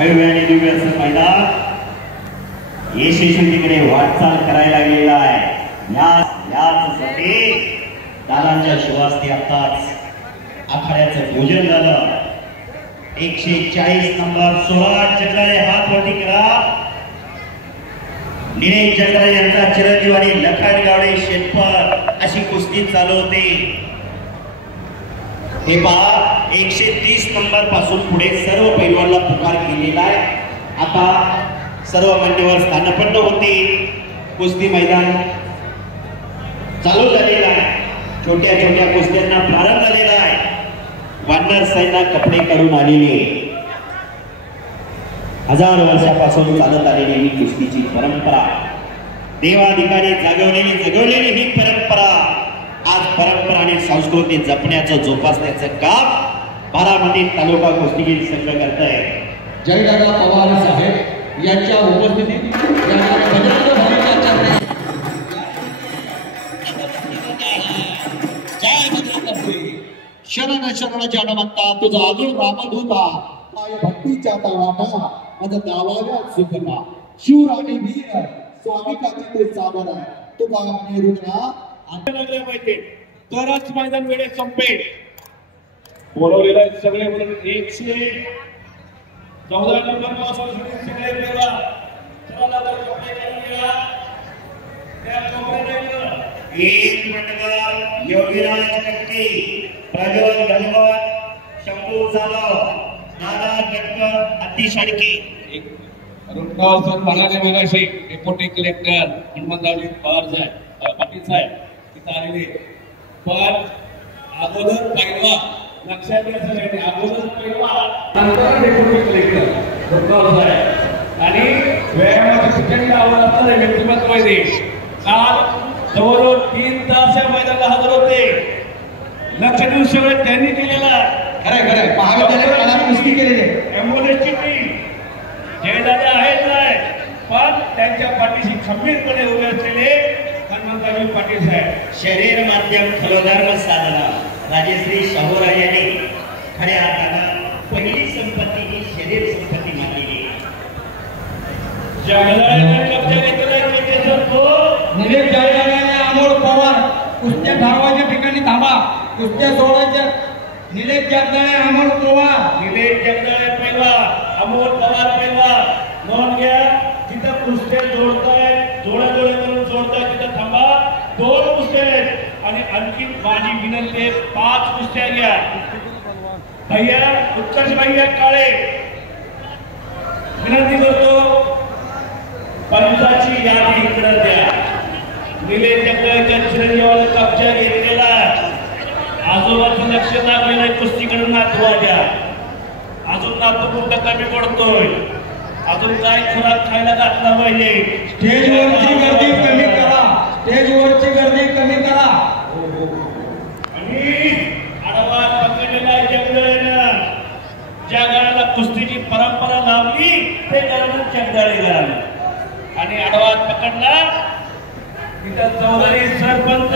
भव्य आणि दिव्य असं मैदान यशस्वीतेकडे वाटचाल करायला गेलेला आहे। याचसाठी दादांच्या शुभास्ती आताच आखाड्याचं भोजन झालं। 140 नंबर 16 जगदाळे हात वरती करा। निलेश जगदाळे यांचा चिरंजीव आणि लखन गावडे शेतपर अशी कुस्ती चालू होती। हे पहा 130 नंबर पासून पुढे सर्व पैलवानला पुकार केलेला आहे। आता सर्व मान्यवर स्थानपन्न होती। कुस्ती मैदान चालू झालेला आहे। छोट्या छोट्या कुस्त्यांना प्रारंभ झालेला आहे। वानर सैना कपडे काढून आलेले हजार वर्षापासून चालत आलेली ही कुस्तीची परंपरा देवाधिकारी जगवलेली ही परंपरा आज परंपरा आणि संस्कृती जपण्याचं जोपासण्याचं काम बारामती तालुका कुस्तीगीर संघ करत आहे। जयदादा पवार साहेब यांच्या उपस्थितीत शरण शरण जनमंता तुझा अजून रामद होता माय भक्तीच्या वाटा माझा दावाव्या सुखना शूर आणि वीर स्वामी काची ते सावर तुझा निरुद्रा लागले पाहिजे तरच मैदान वेळेत संपेल। बोलवलेला सगळे म्हणून 114 नंबर पासून सगळे पेवा चला कपडे घालून या त्या कपडे एक मंडळ योगीराज कट्टी प्रज्वल धनवत शंभू जाधव दादा गटकर अतिशडके रुपगाव सर म्हणाले मगाशी डेप्युटी कलेक्टर हनुमंतरावजी पवार साहेब पाटील साहेब तिथे आलेले पण अगोदर पहिला लक्षात घ्यायचं अगोदर पहिला नंतर डेप्युटी कलेक्टर रुपगाव साहेब आणि व्यायामाची प्रचंड आवड असणारे व्यक्तिमत्व आहे। काल जवळजवळ 3 तास या मैदानाला हजर होते। लक्ष देऊन सगळं त्यांनी केलेला खरं महाविद्यालयात कुस्ती केलेली ॲम्ब्युलन्सची टीम जयदादा आहेत नाही पण त्यांच्या पाठीशी खंबीरपणे उभे असलेले हनुमंतरावजी पाटील साहेब शरीर माध्यम खलोधर्म साधना राजश्री शाहूराज यांनी खऱ्या अर्थानं पहिली संपत्ती ही शरीर संपत्ती मानलेली निलेश जगदाळे आणि अमोल पवार कुस्त्या धावाच्या ठिकाणी थांबा। कुस्त्या सोडायच्या निलेश जगदाळे अमोल पवार पहिला अमोल पवार पहिला नोंद घ्या। तिथं कुस्त्या जोडताय जोड्या करून जोडताय तिथं थांबा। 2 कुस्त्या आहेत आणि आणखी माझी विनंती 5 कुस्त्या घ्या। भैया उत्कर्ष भैया काळे विनंती करतो पंचाची यादी इकडे द्या। निलेश जगदाळेच्या चिरंजीवाला कब्जा घेतलेला आजोबाचं लक्ष लागलेलं कुस्तीकडून नातवा द्या। अजून नातू कुठं कमी पडतोय अजून काय खुराक खायला घातला पाहिजे। स्टेजवरची गर्दी कमी करा स्टेजवरची गर्दी कमी करा आणि आडवा पकडलेला जगदाळेनं ज्या गाण्याला कुस्तीची परंपरा लावली ते गाणं जगदाळेला आणि आडवा पकडला तिथं चौधरी सरपंच